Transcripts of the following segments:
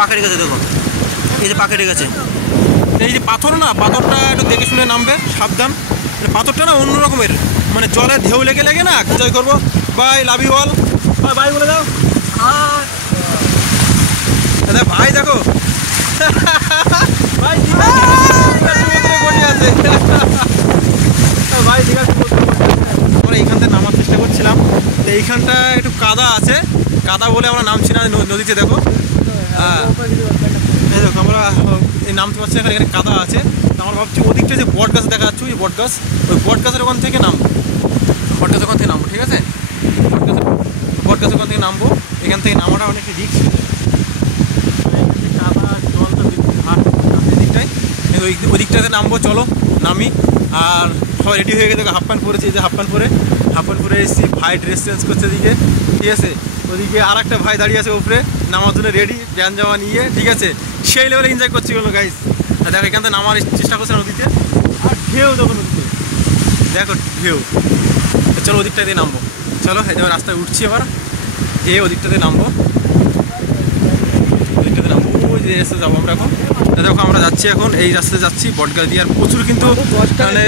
পাকের গেছে, দেখো এই যে পাকের গেছে। এই যে পাথর না, পাথরটা একটু দেখে শুনে নামবে, সাবধান। পাথরটা না অন্য রকমের, মানে জলে ঢেউ লেগে লেগে না এনজয় করবো। Bye, love you all. Bye বলে দাও। ভাই দেখো ভাই সমুদ্রে বসে আছে ভাই, ঠিক আছে। আমরা এইখান থেকে নামার চেষ্টা করছিলাম, তো এইখানটা একটু কাদা আছে, কাদা বলে আমরা নামছি না নদীতে। দেখো হ্যাঁ, এই দেখো আমরা এই নামতে পারছি, এখানে কাদা আছে। তো আমরা ভাবছি ওদিকটা যে বট গাছ দেখা যাচ্ছে, ওই বট গাছ, ওই বট গাছের ওখান থেকে নামবো, বট গাছের ওখান থেকে নামবো, ঠিক আছে। বট গাছের ওখান থেকে নামবো, এখান থেকে নামাটা অনেক রিস্ক। কাদা জলটা দিকটাই, ওই দিকটাতে নামবো, চলো নামি। আর সবাই রেডি হয়ে গেছে, হাফ প্যান্ট পরেছি, এই যে হাফ প্যান্ট পরে এসেছি। ভাই ড্রেস চেঞ্জ করছে এদিকে, ঠিক আছে। ওদিকে আর একটা ভাই দাঁড়িয়ে আছে উপরে, নামার জন্য রেডি, ব্যান জামা নিয়ে, ঠিক আছে। সেই লেভেলে এনজয় করছি বলো গাইস। দেখো এখান থেকে নামার চেষ্টা করছে নদীতে, আর ঢেউ দেখো নদীতে, দেখো ঢেউ। চলো ওদিকটাতে নামবো, চলো এই যেমন রাস্তায় উঠছি এবার, ওদিকটাতে নামবো, ওই যে রাস্তায় যাবো আমরা এখন। দেখো আমরা যাচ্ছি এখন, এই রাস্তায় যাচ্ছি বটগাছ দিয়ে। আর প্রচুর কিন্তু মানে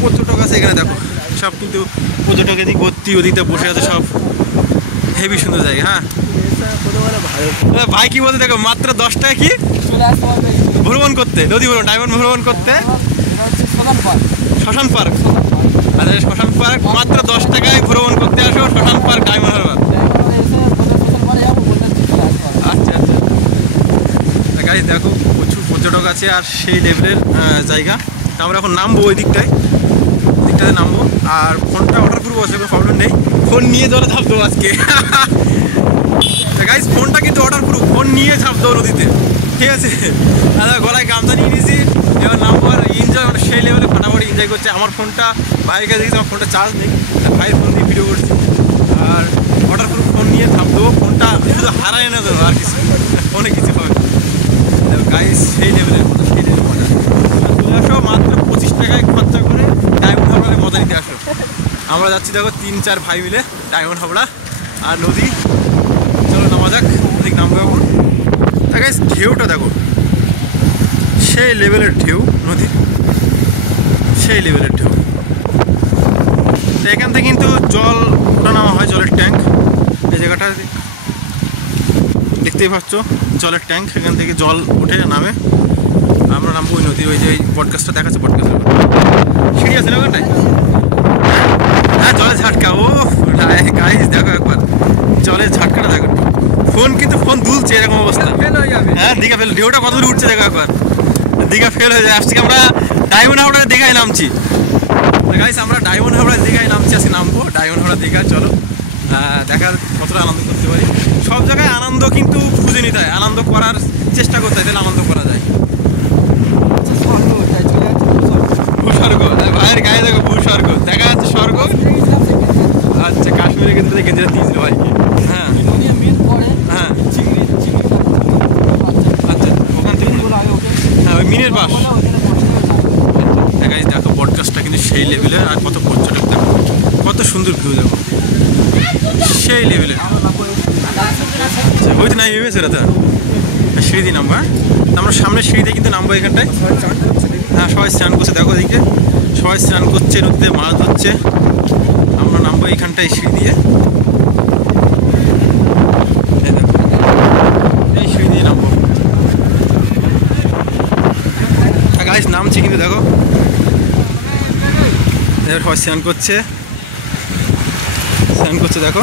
পর্যটক আছে এখানে, দেখো সব কিন্তু পর্যটক এদিক ভর্তি, ওদিকটা বসে আছে সব, হেভি সুন্দর জায়গা। হ্যাঁ ভাই কি বলতে, দেখো মাত্র 10 টাকা কি ভ্রমণ করতে, নদী ভ্রমণ, ডায়মন্ড ভ্রমণ করতে শ্মশান পার্ক। আচ্ছা শ্মশান পার্ক মাত্র 10 টাকায় ভ্রমণ করতে আসো, শ্মশান পার্ক ডায়মন্ড হারবার। আচ্ছা আচ্ছা গাইস, দেখো প্রচুর পর্যটক আছে আর সেই লেভেলের জায়গা। আমরা এখন নামবো ওই দিকটাতে নামবো। আর ফোনটা অর্ডার করবো, কোনো প্রবলেম নেই, ফোন নিয়ে জলে ঝাঁপ দেবো আজকে গাইস। ফোনটা কিন্তু অর্ডার করবো, ফোন নিয়ে ঝাঁপ দেবো নদীতে, ঠিক আছে। দাদা গলায় গামছা নিয়ে নিয়েছি, এবার নামবো আর এনজয়, সেই লেভেলে ফাটাফাটি এনজয় করছে। আমার ফোনটা ভাইয়ের কাছে দেখছি, আমার ফোনটা চার্জ নেই, ভাইয়ের ফোন দিয়ে ভিডিও করছি। আর অর্ডার করবো, ফোন নিয়ে ঝাঁপ দেবো, ফোনটা শুধু হারাই না দেবো, আর কিছু অনেক কিছু হবে গাইস। সেই লেভেলের মজা, সেই লেভেলের মজা। চলে আসো মাত্র 25 টাকায় খরচা করে ডায়মন্ড হাবড়ার মজা নিতে আসো। আমরা যাচ্ছি দেখো 3-4 ভাই মিলে ডায়মন্ড হাবড়া আর নদী। চলো নামা যাক, ওদিক নামবো এখন। গাইস ঢেউটা দেখো, সেই লেভেলের ঢেউ নদী, সেই লেভেলের ঢেউ। এখান থেকে কিন্তু জল ওঠা নামা হয়, জলের ট্যাঙ্ক। এই জায়গাটা দেখতেই পাচ্ছ, জলের ট্যাঙ্ক, এখান থেকে জল উঠে নামে। আমরা নামবো ওই নদী, ওই যে বটগাছটা দেখাচ্ছে, বটগাছের সিঁড়ি আছে না ওখানটায়। হ্যাঁ জলের ঝাটকা, ও গাইস দেখো একবার জলের ঝাটকাটা দেখো। ফোন কিন্তু ফোন দুলছে, এরকম অবস্থা ফেল হয়ে যাবে। হ্যাঁ দীঘা ফেল, ঢেউটা কত দূর উঠছে দেখো একবার, দীঘা ফেল হয়ে যায়। আজকে আমরা ডায়মন্ড হাবড়া দীঘায় নামছি গাইস, আমরা ডায়মন্ড হাবড়া দীঘায় নামছি, আজকে নামবো ডায়মন্ড হাবড়া দীঘা। চলো দেখার কতটা আনন্দ করতে পারি। সব জায়গায় আনন্দ কিন্তু খুঁজে নিতে হয়, আনন্দ করার চেষ্টা করতে হয়, তাহলে আনন্দ করা যায়। ভূস্বর্গ, ভাইয়ের গায়ে দেখো ভূস্বর্গ দেখা যাচ্ছে, স্বর্গ। আচ্ছা কাশ্মীরে কিন্তু গেঞ্জিটা দিয়েছিল ভাইকে। হ্যাঁ হ্যাঁ আচ্ছা ওখান থেকে হ্যাঁ ওই মিনের বাস। গাইস দেখো বটগাছটা কিন্তু সেই লেভেলের, আর কত পর্যটক দেখো, কত সুন্দর ভিউ দেখো, সেই লেভেলের। ওই তো নাই ভেবেছে রাতে সিঁড়ি দিয়ে নামবো। হ্যাঁ আমরা সামনের সিঁড়িতে কিন্তু নামবো এখানটায়। হ্যাঁ সবাই স্নান করছে, দেখো এদিকে সবাই স্নান করছে, নদীতে মাছ ধরছে। আমরা নামবো এইখানটায় সিঁড়ি দিয়ে, এই সিঁড়ি দিয়ে নামবো গাইস। নামছি কিন্তু দেখো সবাই স্নান করছে দেখো।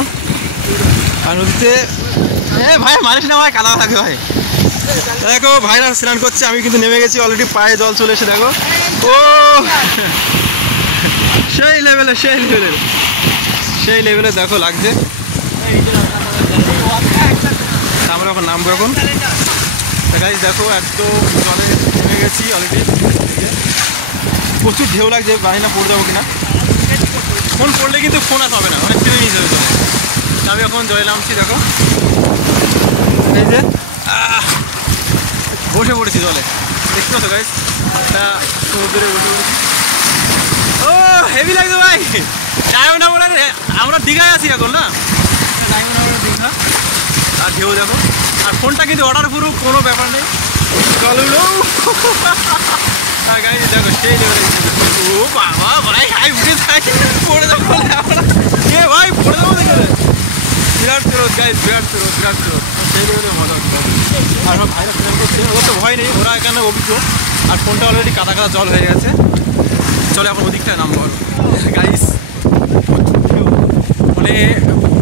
আর নদীতে ভাই মানুষ না ভাই কাদা থাকে ভাই, দেখো ভাইরা স্নান করছে, আমি কিন্তু নেমে গেছি অলরেডি, পায়ে জল চলে এসে দেখো। ও সেই লেভেলে, সেই লেভেলে দেখো লাগছে। আমরা এখন নামবো এখন গাইস, দেখো একদম জলে নেমে গেছি অলরেডি, প্রচুর ঢেউ লাগছে, জানি না পড়ে যাবো কিনা। ফোন পড়লে কিন্তু ফোন আর পাবে না, অনেক টেনে নিয়ে যাবে জলে। আমি এখন জলে নামছি দেখো, এই যে বসে পড়েছি জলে, দেখতে পাচ্ছ গাইস, একটা সমুদ্রে বসে পড়েছি। ও হেভি লাগছে ভাই, ডায়মন্ড হাবড়ার, আমরা দীঘায় আছি এখন না, ডায়মন্ড হাবড়ার দীঘা। আর ঢেউ দেখো আর ফোনটা কিন্তু অর্ডার প্রুফ, কোনো ব্যাপার নেই। চলো গাইজ দেখো সেই লেভেলে। ও বাবা ভাই হাই উঠে থাকে, পড়ে যাবো এ ভাই, পড়ে যাবো দেখে। বিরাট স্রোত গাইজ, বিরাট স্রোত, বিরাট স্রোত, সেই লেভেলে মজা হচ্ছে। আর আমার ভাইরা প্ল্যান করছে, ওর তো ভয় নেই, ওরা এখানে অভিজ্ঞ। আর ফোনটা অলরেডি কাদা কাদা জল হয়ে গেছে। চলে এখন ওদিকটায় নামবো গাইজ। মানে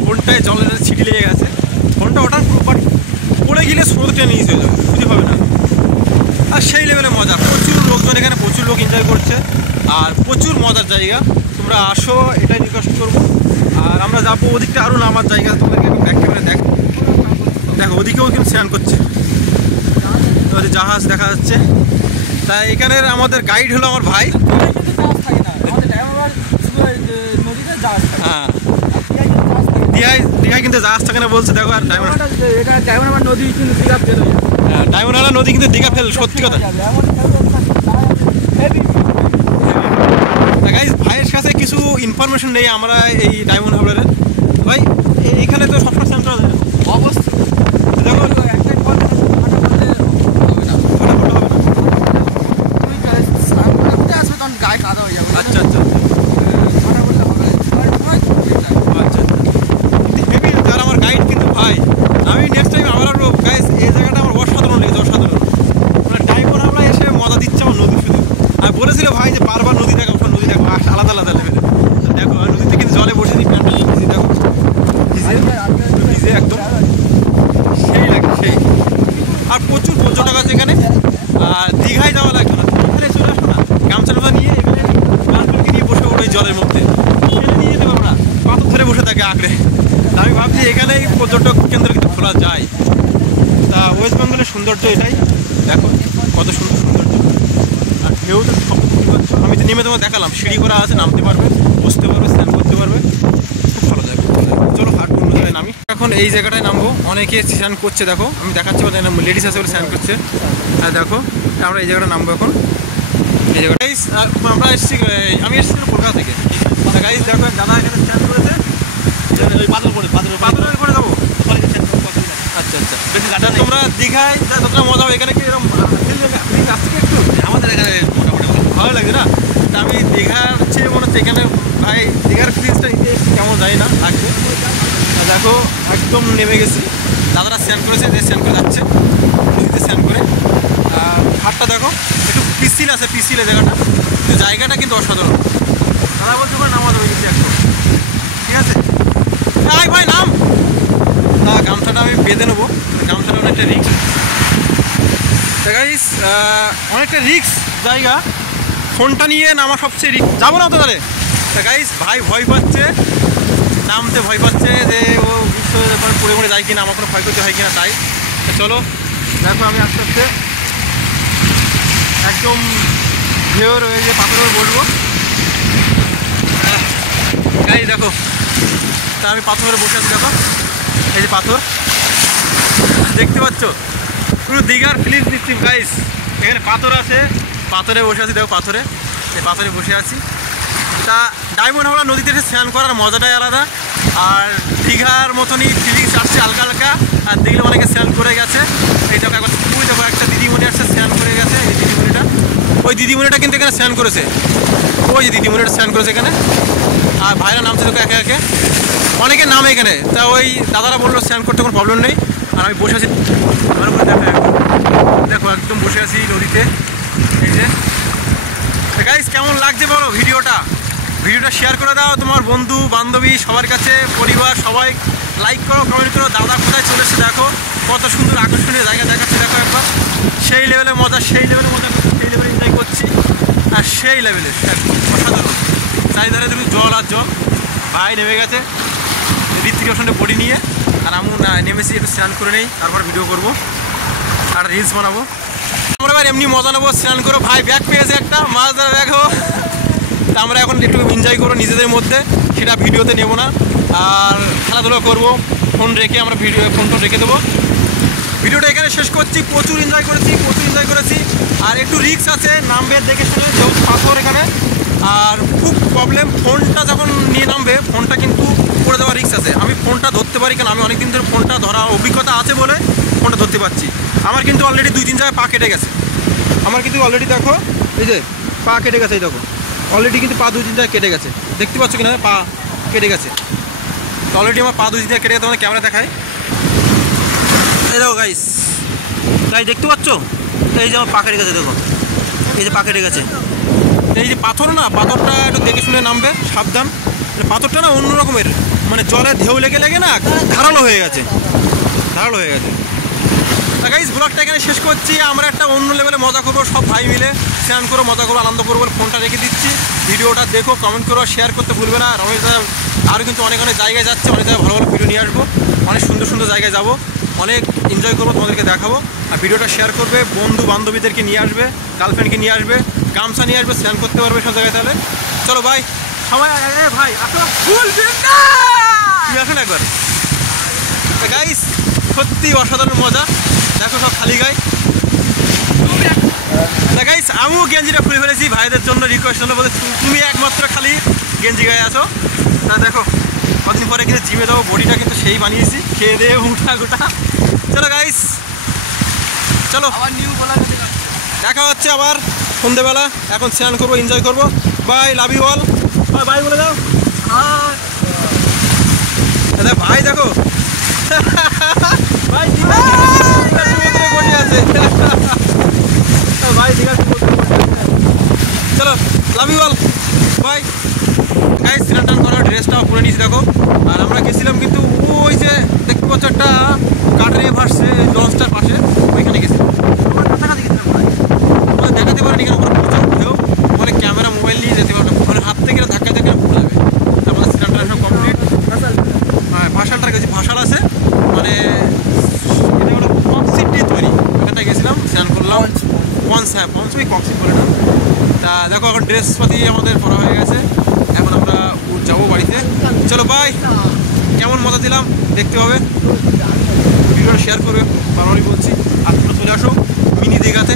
ফোনটায় জলের ছিটি লেগে গেছে, ফোনটা ওটা বাট পড়ে গেলে স্রোতটা নিয়ে হয়ে যাবে, খুঁজে পাবে না। আর সেই লেভেলে মজা, প্রচুর লোকজন এখানে, প্রচুর লোক এনজয় করছে। আর প্রচুর মজার জায়গা, তোমরা আসো, এটাই রিকোয়েস্ট করবো। আর আমরা যাবো ওদিকটা, আরও নামার জায়গা, তোমাদেরকে একটু ব্যাক ক্যামেরা দেখো ওদিকেও কিন্তু স্নান করছে, জাহাজ দেখা যাচ্ছে। তাই এখানের আমাদের গাইড হলো আমার ভাই। হ্যাঁ, দীঘায় কিন্তু জাহাজ থাকে না বলছে, দেখো। আর ডায়মন্ড নদী কিন্তু দীঘা ফেল, সত্যি কথা। গাইজ ভাইয়ের কাছে কিছু ইনফরমেশন নেই আমরা এই ডায়মন্ড হারবারের। ভাই এইখানে তো সবসময় স্নান করা যায় অবশ্যই, দেখো গায়ে কাদা হয়ে যাবে। আচ্ছা আচ্ছা আচ্ছা, তার আমার গাইড কিন্তু ভাই। আমি নেক্সট টাইম আবার গাইজ এই জায়গাটা আমার অসাধারণ লেগেছে, অসাধারণ। মানে ডায়মন্ড হারবার এসে মজা দিচ্ছে আমার নদী শুধু। আর বলেছিল ভাই যে বারবার নদী দেখো, নদী দেখো, আলাদা আলাদা লেভেলে। দেখো নদীতে কিন্তু জলে বসে দিই, প্যান্টটা ভিজে, দেখো ভিজে একদম সেই লাগে সেই। আর প্রচুর পর্যটক আছে এখানে। আর দীঘায় যাওয়া লাগবে না, এখানে চলে আসো না, গামছা নিয়ে এখানে গাছগুলোকে নিয়ে বসে ওই জলের মধ্যে নিয়ে যেতে পারবো না, পাথর ধরে বসে থাকে আঁকড়ে। আমি ভাবছি এখানেই পর্যটক কেন্দ্র কিন্তু খোলা যায়। তা ওয়েস্ট বেঙ্গলের সৌন্দর্য এটাই, দেখো কত সুন্দর সৌন্দর্য। আর ঢেউ তো সব, আমি তো নেমে তোমার দেখালাম, সিঁড়ি করা আছে, নামতে পারবে, বসতে পারবে, স্নান করতে পারবে, খুব ভালো যায়, খুব ভালো যায়। চলো হাট অন্য জায়গায় নামি। এখন এই জায়গাটায় নামবো, অনেকে স্নান করছে, দেখো আমি দেখাচ্ছি, লেডিস আছে ওরা স্নান করছে। আর দেখো আমরা এই জায়গাটা নামবো এখন, এই জায়গাটাই। আমরা এসেছি, আমি এসেছি কলকাতা থেকে। গাইজ দেখো দাদা এখানে স্নান করেছে, ওই পাথরের উপরে যাবো। আচ্ছা আচ্ছা, বেশি গাড়ি তোমরা দীঘায় যতটা মজা হবে এখানে কি এরকম আসছে একটু? আমাদের এখানে মোটামুটি ভালো লাগে না। তা আমি দীঘার চেয়ে মনে হচ্ছে এখানে ভাই দীঘার ফিলিংসটা নিতে কেমন যায় না লাগবে। দেখো একদম নেমে গেছি, দাদারা স্নান করেছে, যে স্নান করে যাচ্ছে নদীতে স্নান করে। আর ঘাটটা দেখো একটু পিসিল আছে, পিসিলে জায়গাটা, কিন্তু জায়গাটা কিন্তু অসাধারণ। দাদা বলতে পারে নামা যাবে কিন্তু একদম, ঠিক আছে? ভাই নাম না, গামছাটা আমি বেঁধে নেবো, গামছাটা অনেকটা রিক্স। গাইস অনেকটা রিক্স জায়গা, ফোনটা নিয়ে নামা সবচেয়ে রিক্স, যাবো না তো তাহলে। গাইস ভাই ভয় পাচ্ছে, নামতে ভয় পাচ্ছে যে ও রিক্স হয়ে যাবে, পড়ে পড়ে যায় কিনা, আমার কোনো ক্ষয়ক্ষতি হয় কিনা, তাই। চলো দেখো আমি আস্তে আস্তে একদম ঢেউর ওই যে পাথরের বসবো। গাইস দেখো, তা আমি পাথরে বসে আছি, দেখো এই যে পাথর দেখতে পাচ্ছ, পুরো দীঘার ফিলিংস দিচ্ছি গাইস। এখানে পাথর আছে, পাথরে বসে আছি, দেখো পাথরে, এই পাথরে বসে আছি। তা ডায়মন্ড হারবার নদীতে এসে স্নান করার মজাটাই আলাদা। আর দীঘার মতনই ফিলিংস আসছে হালকা হালকা। আর দেখলে অনেকে স্নান করে গেছে, এই দেখো একবার ওই দেখো একটা দিদিমণি আসছে স্নান করে গেছে, এই দিদিমণিটা, ওই দিদিমণিটা কিন্তু এখানে স্নান করেছে, ওই যে দিদিমণিটা স্নান করেছে এখানে। আর ভাইরা নামছে দেখো একে একে, অনেকে নামে এখানে। তা ওই দাদারা বললো স্নান করতে কোনো প্রবলেম নেই। আর আমি বসে আছি, আমার উপরে দেখো একদম বসে আছি নদীতে, এই যে। গাইস কেমন লাগছে বলো ভিডিওটা শেয়ার করে দাও তোমার বন্ধু বান্ধবী সবার কাছে, পরিবার সবাই লাইক করো, কমেন্ট করো। দাদা কোথায় চলে এসেছে দেখো, কত সুন্দর আকর্ষণীয় জায়গা দেখাচ্ছে, দেখো একবার। সেই লেভেলের মজা, সেই লেভেলের মজা, সেই লেভেলে এনজয় করছি। আর সেই লেভেলে অসাধারণ, চারিধারে দেখুন জল আর জল। ভাই নেমে গেছে ঋত্বিক রোশনের বডি নিয়ে, আর আমি নেমেছি, একটু স্নান করে নেই, তারপর ভিডিও করবো আর রিলস বানাবো। আমরা এবার এমনি মজা নেবো, স্নান করো। ভাই ব্যাগ পেয়েছে একটা, মাছ ধরা ব্যাগ হোক। তা আমরা এখন একটু এনজয় করবো নিজেদের মধ্যে, সেটা ভিডিওতে নেবো না। আর খেলাধুলো করবো, ফোন রেখে আমরা ফোন রেখে দেবো। ভিডিওটা এখানে শেষ করছি। প্রচুর এনজয় করেছি। আর একটু রিস্ক আছে, নামবে দেখে শুনে, যেহেতু পাথর এখানে। আর খুব প্রবলেম, ফোনটা যখন নিয়ে নামবে, ফোনটা কিন্তু পড়ে যাওয়ার রিস্ক আছে। আমি ফোনটা ধরতে পারি, কারণ আমি অনেকদিন ধরে ফোনটা ধরা অভিজ্ঞতা আছে বলে ফোনটা ধরতে পারছি। আমার কিন্তু অলরেডি 2-3 জায়গায় পা কেটে গেছে। আমার কিন্তু অলরেডি দেখো এই যে পা কেটে গেছে, এই দেখো অলরেডি কিন্তু পা 2-3 জায়গায় কেটে গেছে, দেখতে পাচ্ছ কিনা পা কেটে গেছে। তো অলরেডি আমার পা 2-3 জায়গায় কেটে গেছে, তোমার ক্যামেরা দেখায়। এই দেখো গাইস দেখতে পাচ্ছ, এই যে আমার পা কেটে গেছে, দেখো এই যে পা কেটে গেছে। এই যে পাথর না, পাথরটা একটু দেখে শুনে নামবে, সাবধান। পাথরটা না অন্য রকমের, মানে জলে ঢেউ লেগে লেগে না ধারালো হয়ে গেছে, ধারালো হয়ে গেছে। গাইস ব্লগটা এখানে শেষ করছি। আমরা একটা অন্য লেভেলে মজা করবো, সব ভাই মিলে স্নান করবো, মজা করবো, আনন্দ করবো। ফোনটা রেখে দিচ্ছি, ভিডিওটা দেখো, কমেন্ট করো, শেয়ার করতে ভুলবে না। রমেশ দা আরও কিন্তু অনেক অনেক জায়গায় যাচ্ছে, অনেক জায়গায় ভালো ভালো ভিডিও নিয়ে আসবো, অনেক সুন্দর সুন্দর জায়গায় যাবো, অনেক এনজয় করবো, তোমাদেরকে দেখাবো। আর ভিডিওটা শেয়ার করবে, বন্ধু বান্ধবীদেরকে নিয়ে আসবে, গার্লফ্রেন্ডকে নিয়ে আসবে, গামছা নিয়ে আসবে, স্নান করতে পারবে সব জায়গায়। তাহলে চলো ভাই, সবাই ভাই আসো, আসুন একবার। গাইস সত্যি অসাধারণ মজা, দেখো সব খালি গায়ে। গাইস আমিও গেঞ্জিটা খুলে ফেলেছি ভাইদের জন্য, রিকোয়েস্ট জন্য, বলে তুমি একমাত্র খালি গেঞ্জি গায়ে আছো। তা দেখো কদিন পরে কিন্তু জিমে যাবো, বডিটা কিন্তু সেই বানিয়েছি, খেয়ে দিয়ে উঠা গোটা। চলো গাইস, চলো দেখা হচ্ছে আবার সন্ধ্যেবেলা। এখন স্নান করবো, এনজয় করবো। Bye, love you all. Bye বলে দাও। ভাই দেখো ভাই সমুদ্রে বসে আছে, ভাই দীঘা সমুদ্রে বসে আছে। চলো love you all, bye. Guys স্নান টান করার ড্রেসটাও পরে নিয়েছি দেখো। আর আমরা গেছিলাম কিন্তু ওই যে দেখতে পাচ্ছ একটা কাটরে ভাসছে লঞ্চটার পাশে, ওইখানে গেছিলাম। আমাদের দেখাতে পারেন এখানে উপরে প্রচুর ঢেউ, বলে ক্যামেরা মোবাইল নিয়ে যেতে পারবে, মানে হাত থেকে ধাক্কা থেকে পড়ে যাবে। আমাদের স্নান টান সব কমপ্লিট। হ্যাঁ ভাসালটার কাছে ভাসাল আছে, মানে এটা হলো কক্সিট দিয়ে তৈরি, ওখানটায় গেছিলাম, স্নান করলাম। পঞ্চমী কক্সিট বলে না। তা দেখো এখন ড্রেসপাতি আমাদের পরা হয়ে গেছে, এখন আমরা যাবো বাড়িতে। চলো বাই, কেমন মজা দিলাম দেখতে হবে, ভিডিওটা শেয়ার করবে, বারবারই বলছি। আর তোমরা চলে আসো মিনি দীঘাতে।